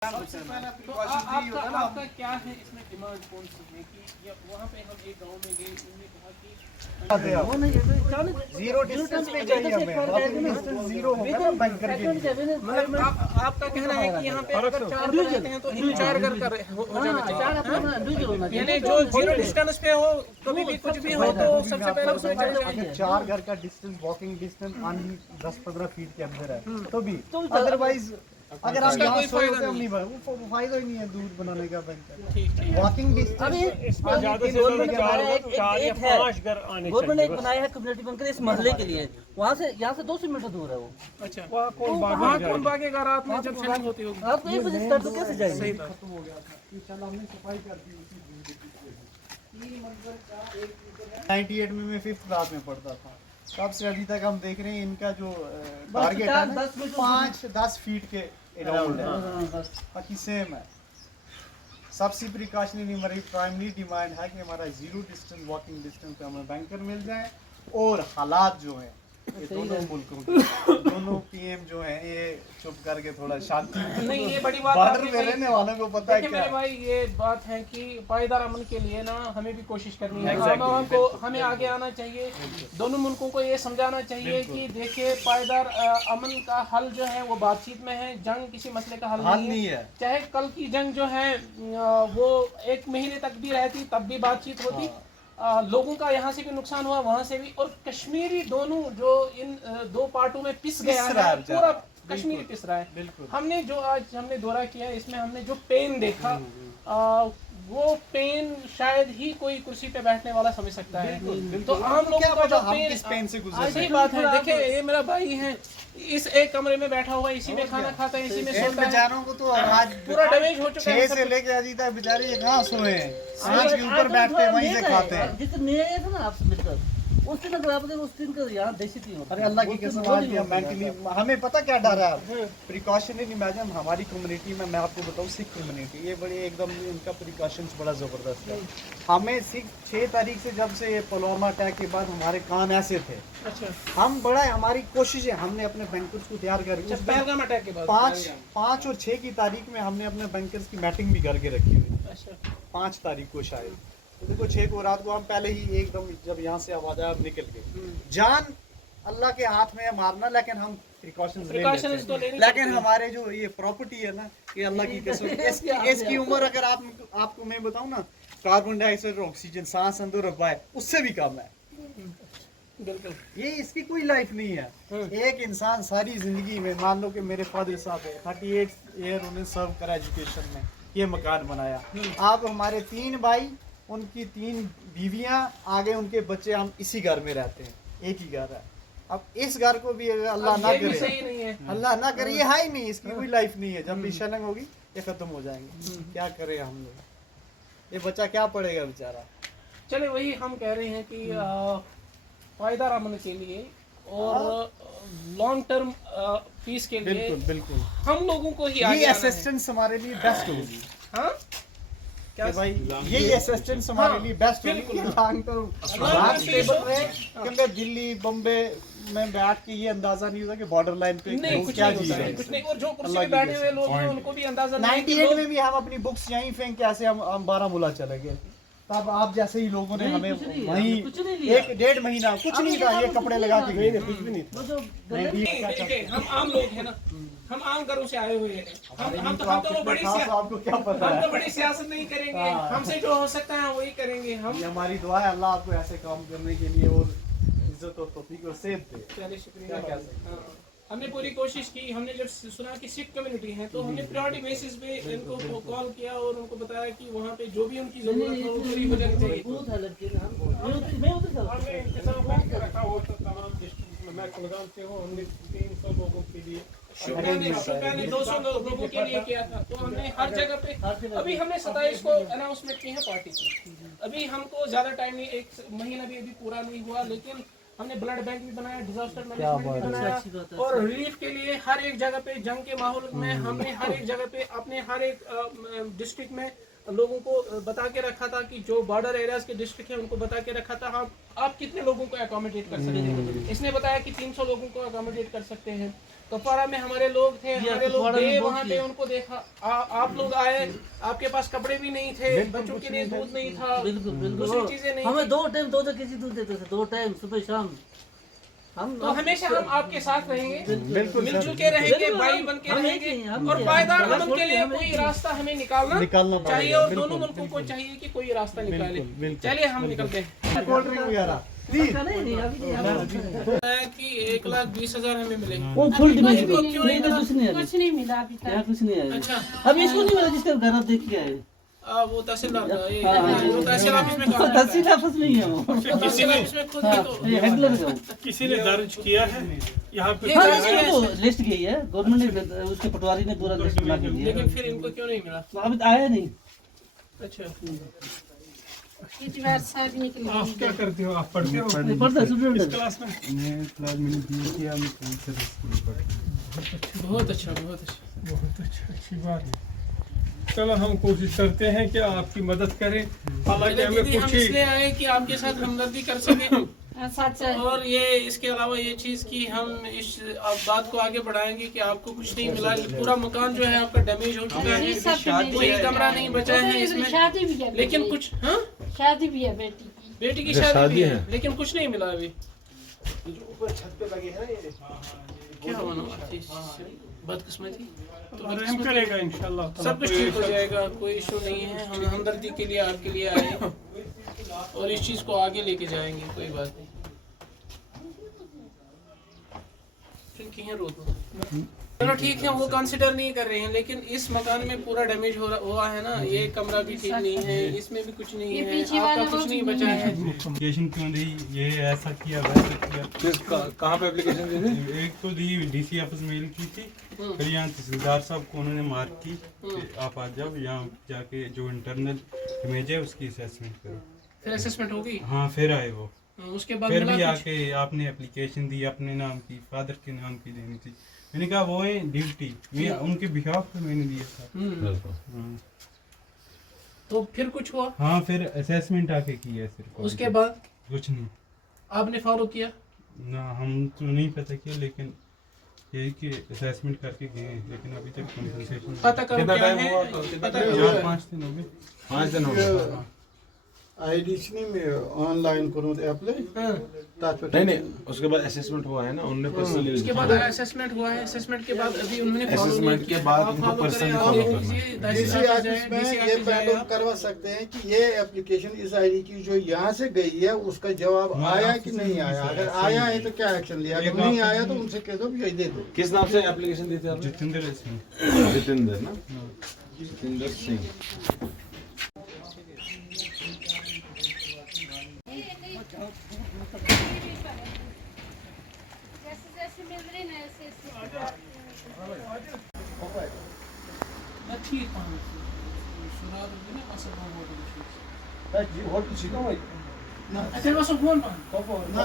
तो आपका क्या है इसमें डिमांड कौन सी है कि वहाँ पे हम एक गांव में गए, उन्होंने कहा कि जीरो डिस्टेंस में चाहिए हमें, जीरो होगा ना बैंकर के लिए। मतलब आपका कहना है कि यहाँ पे अगर 4 घर रहते हैं तो इन 4 घर का हो जाना चाहिए, यानी जो जीरो डिस्टेंस पे हो, कभी भी कुछ भी हो तो सबसे पहले उसमें चले जाएंगे। 4 घर का डिस्टेंस, वॉकिंग डिस्टेंस आनी 10-15 फीट के अंदर है तो भी, अदरवाइज अगर आप यहाँ सोए होते हम नहीं वो फायदा ही नहीं है दूर बनाने का बैंकर। वॉकिंग डिस्टेंस अभी गवर्नमेंट ने एक बनाया है कम्युनिटी बैंकर इस मोहल्ले के लिए, वहाँ से यहाँ से 200 मीटर दूर है वो। अच्छा, वहाँ कौन भागेगा रात में जब सेलिंग होती होगी? रात को 1 बजे स्टार्ट तो कैसे जाएंगे? खत्म हो गया था, इंशाल्लाह हमने सफाई कर दी उसी 3 मंजिल का एक 98 में मैं 5th क्लास में पढ़ता था, तब से अभी तक हम देख रहे हैं इनका जो टारगेट है ना 5-10 फीट के अराउंड है, बाकी सेम है। सबसे प्रिकॉशनरी हमारी प्राइमरी डिमांड है कि हमारा जीरो डिस्टेंस वॉकिंग डिस्टेंस पे हमें बैंकर मिल जाए, और हालात जो हैं ये दोनों मुल्कों के दोनों पीएम जो हैं ये चुप करके थोड़ा शांति नहीं, ये बड़ी बात बॉर्डर पे रहने वालों को पता है क्या मेरे भाई, ये बात है कि पायदार अमन के लिए ना हमें भी कोशिश करनी है, हमें आगे आना चाहिए, दोनों मुल्कों को ये समझाना चाहिए कि देखिए पायदार अमन का हल जो है वो बातचीत में है, जंग किसी मसले का हल नहीं है। चाहे कल की जंग जो है वो 1 महीने तक भी रहती तब भी बातचीत होती, लोगों का यहाँ से भी नुकसान हुआ, वहाँ से भी, और कश्मीरी दोनों जो इन 2 पार्टों में पिस गया है, पूरा कश्मीरी पिस रहा है। हमने जो आज हमने दौरा किया इसमें हमने जो पेन देखा, वो पेन शायद ही कोई कुर्सी पे बैठने वाला समझ सकता है। तो आम लोगों का जो पेन से गुजर सही बात है। देखिए ये मेरा भाई है, इस एक कमरे में बैठा हुआ, इसी में खाना खाता है, इसी में सोता है। बेचारों को तो आज पूरा डैमेज हो चुका है। 6 से लेके अजी तक बेचारे ये कहाँ सोए हैं, सांच के ऊपर बैठते हैं वहीं से खाते हैं। जिस दिन मैं आया था ना आपसे मिलकर, उस दिन अगर आपने उस दिन का यहाँ देसी थी। अरे अल्लाह की कसम, आज भी हम मेंटली हमें पता क्या डर है, प्रिकॉशनरी मेजर हमारी कम्युनिटी में, मैं आपको बताऊँ सिख कम्युनिटी ये बड़ी एकदम इनका प्रिकॉशंस बड़ा ज़बरदस्त है। हमें 6 तारीख से जब से ये पुलवामा अटैक के बाद हमारे कान ऐसे थे, अच्छा, हम बड़ा हमारी कोशिश है, हमने अपने बैंकर्स को तैयार करके पहलगाम अटैक के बाद 5 और 6 की तारीख में हमने अपने बैंकर्स की मीटिंग भी करके रखी हुई। अच्छा, 5 तारीख को शायद, तो देखो 6 को रात को हम पहले ही एकदम जब यहाँ से आवाज आया निकल गए। जान अल्लाह के हाथ में है मारना, लेकिन हम प्रिकॉशंस ले लेते हैं। लेकिन हमारे जो ये प्रॉपर्टी है ना, ये अल्लाह की कसम, इसकी उम्र अगर आपको मैं बताऊं ना, कार्बन डाइऑक्साइड और ऑक्सीजन सांस अंदर रखवाए उससे भी कम है। बिल्कुल, ये इसकी कोई लाइफ नहीं है। एक इंसान सारी जिंदगी में, मान लो कि मेरे फादर साहब है 38 ईयर उन्हें सर्व करा एजुकेशन में, ये मकान बनाया। आप हमारे 3 भाई, उनकी 3 बीवियां, आगे उनके बच्चे, हम इसी घर में रहते हैं, एक ही घर है। अब इस घर को भी अल्लाह ना करे, अल्लाह ना करे, ये है ही नहीं, इसकी कोई लाइफ नहीं है। जब भी शलंग होगी ये खत्म हो जाएंगे। क्या करें हम लोग, ये बच्चा क्या पढ़ेगा बेचारा। चले वही हम कह रहे हैं कि पायदार अमन के लिए और लॉन्ग टर्म पीस के लिए बिल्कुल हम लोगों को ही ये असिस्टेंस हमारे लिए बेस्ट होगी। हाँ कि भाई ये असिस्टेंस हमारे लिए बेस्ट होगी, लॉन्ग टर्म स्टेबल रहे, क्योंकि दिल्ली बम्बे में बैठ के ये अंदाजा नहीं होता कि बॉर्डर लाइन पे क्या चीज है, कुछ नहीं। और जो कुर्सी पे बैठे हुए लोग हैं उनको भी अंदाजा नहीं। 98 में भी हम अपनी बुक्स यहीं फेंक के ऐसे हम बारामूला चले गए, तब आप जैसे ही लोगों ने हमें वहीं 1-1.5 महीना कुछ नहीं था, ये कपड़े लगा के गए थे, कुछ भी नहीं था। हम आम लोग हैं ना, हम आम घरों से आए हुए हैं, हम तो आपको क्या पता है, हम तो बड़ी सियासत नहीं करेंगे, हमसे जो हो सकता है वही करेंगे हम। हमारी दुआ है अल्लाह आपको ऐसे काम करने के लिए और इज्जत और तौफीक और सेहत दे। चलिए शुक्रिया। हमने पूरी कोशिश की। हमने जब सुना कि सिख कम्युनिटी है तो हमने प्रायोरिटी बेसिस पे इनको कॉल किया और उनको बताया कि वहाँ पे जो भी उनकी जरूरत है वो पूरी हो जानी चाहिए। हमने इंतजाम करके रखा हो तो तमाम डिस्ट्रिक्ट में, मैं कुलगाम से हूँ, हमने 300 लोगों के लिए, शुक्रिया ने 200 लोगों के लिए किया था। तो हमने हर जगह पे, अभी हमने 27 को अनाउंसमेंट की है पार्टी की, अभी हमको ज्यादा टाइम नहीं, 1 महीना भी अभी पूरा नहीं हुआ, लेकिन हमने ब्लड बैंक भी बनाया, डिजास्टर मैनेजमेंट भी बनाया, और रिलीफ के लिए हर एक जगह पे, जंग के माहौल में हमने हर एक जगह पे अपने हर एक डिस्ट्रिक्ट में लोगों को बता के रखा था कि जो बॉर्डर एरियाज के डिस्ट्रिक्ट है उनको बता के रखा था आप कितने लोगों को अकोमोडेट कर सकते हैं। इसने बताया कि 300 लोगों को अकोमोडेट कर सकते हैं। कपवारा में हमारे लोग थे, हमारे लोग गए वहाँ पे, उनको देखा। आप लोग आए, आपके पास कपड़े भी नहीं थे, बच्चों के लिए दूध नहीं था, दूसरी चीजें नहीं। हमें 2 टाइम 2 केजी दूध देते थे, 2 टाइम सुबह शाम। हम तो हमेशा हम आपके साथ रहेंगे, मिलजुल के रहेंगे, भाई बन के रहेंगे, और पायदार अमन के लिए कोई रास्ता हमें निकालना चाहिए, और दोनों मुल्कों को चाहिए कि कोई रास्ता निकाले। चलिए हम निकलते हैं। कि 1,20,000 हमें मिले, वो फुल डिमांड क्यों नहीं मिला? कुछ नहीं मिला अभी तक। कुछ नहीं आया। अच्छा, अभी इसको नहीं मिला जिसका घर आप देख के आए। वो तहसीलदार का, वो तहसील ऑफिस में काम तहसील ऑफिस नहीं है वो। तहसील ऑफिस में खुद भी तो ये हेडलर है वो। किसी ने दर्ज किया है यहाँ पे? हाँ, इसको तो लिस्ट गई है गवर्नमेंट ने, उसके पटवारी ने पूरा लिस्ट बना के दिया। लेकिन फिर इनको क्यों नहीं मिला? अभी तो आया नहीं। अच्छा, इस बार सब निकले। आप क्या करते हो? आप पढ़ते हो? पढ़ता है स्टूडेंट इस है। क्लास में? मैं क्लास में बीए किया, मैं कौन से स्कूल में पढ़ता हूँ। बहुत अच्छा, बहुत अच्छा। बहुत अच्छा, अच्छी बात है। चलो हम कोशिश करते हैं कि आपकी मदद करें। हालांकि हमें दीदी, हम कुछ इसलिए आए कि आपके साथ हमदर्दी कर सके, सच है। और ये इसके अलावा ये चीज़ कि हम इस बात को आगे बढ़ाएंगे कि आपको कुछ नहीं मिला। पूरा मकान जो है आपका डैमेज हो चुका है, ये सब नहीं कोई है। कमरा नहीं बचा है इसमें, शादी भी है, लेकिन कुछ, हाँ, शादी भी है बेटी की। बेटी की शादी भी है, लेकिन कुछ नहीं मिला अभी। क्या होना बदकिस्मती, तो रहम करेगा इंशाल्लाह। सब कुछ ठीक हो जाएगा, कोई इशू नहीं है। हम हमदर्दी के लिए आपके लिए आए और इस चीज़ को आगे लेके जाएंगे, कोई बात नहीं। क्योंकि रो दो, चलो ठीक है, वो कंसिडर नहीं कर रहे हैं, लेकिन इस मकान में पूरा डैमेज हुआ है ना। ये कमरा भी ठीक नहीं है, इसमें भी कुछ नहीं है, आपका कुछ नहीं बचा है। एप्लीकेशन क्यों दी? ये ऐसा किया वैसा किया। कहाँ पे एप्लीकेशन दी थी? एक तो दी डीसी ऑफिस मेल की थी, फिर यहाँ तहसीलदार साहब को उन्होंने मार्क की कि आप आ जाओ यहाँ जाके जो इंटरनल इमेज है उसकी असेसमेंट करो। फिर असेसमेंट होगी, हाँ फिर आए वो, उसके बाद फिर मिला भी कुछ? आके आपने एप्लीकेशन दी अपने नाम की, फादर के नाम की देनी थी। मैंने कहा वो है ड्यूटी, मैं उनके बिहाफ पे मैंने दिया था। हाँ। तो फिर कुछ हुआ? हाँ फिर असेसमेंट आके किया सिर्फ, उसके बाद कुछ नहीं। आपने फॉलो किया? ना हम तो नहीं पता किया, लेकिन यही कि असेसमेंट करके गए, लेकिन अभी तक कंपनसेशन पता करो कितना क्या टाइम है? हुआ? पता करो। 4-5 दिन हो गए। 5 दिन हो गए। आईडी में ऑनलाइन करूँ अप्लाई हाँ। नहीं, उसके बाद असेसमेंट हुआ है ना, उन्होंने पर्सनली उसके बाद असेसमेंट हुआ है, असेसमेंट के बाद अभी उन्होंने follow नहीं असेसमेंट के किया। बाद आप उनको follow पर्सनली करें, फॉलो आप करना देखिए, डीसी तहसील ऑफिस में DC ये ऑफिस पैड जाएगा। करवा सकते हैं कि ये एप्लीकेशन इस आईडी की जो यहाँ से गई है उसका जवाब आया कि नहीं आया। अगर आया है तो क्या एक्शन लिया, अगर नहीं आया तो उनसे कह दो भेज दे दो। किस नाम से एप्लीकेशन दी थी आपने? जितेंद्र सिंह। जितेंद्र ना, जितेंद्र सिंह। जैसे मिल रही ना ऐसे मैं ठीक हूँ। सुना दो ना, मसला बहुत है। होटल सीखो भाई अच्छा, बस फोन पर। ना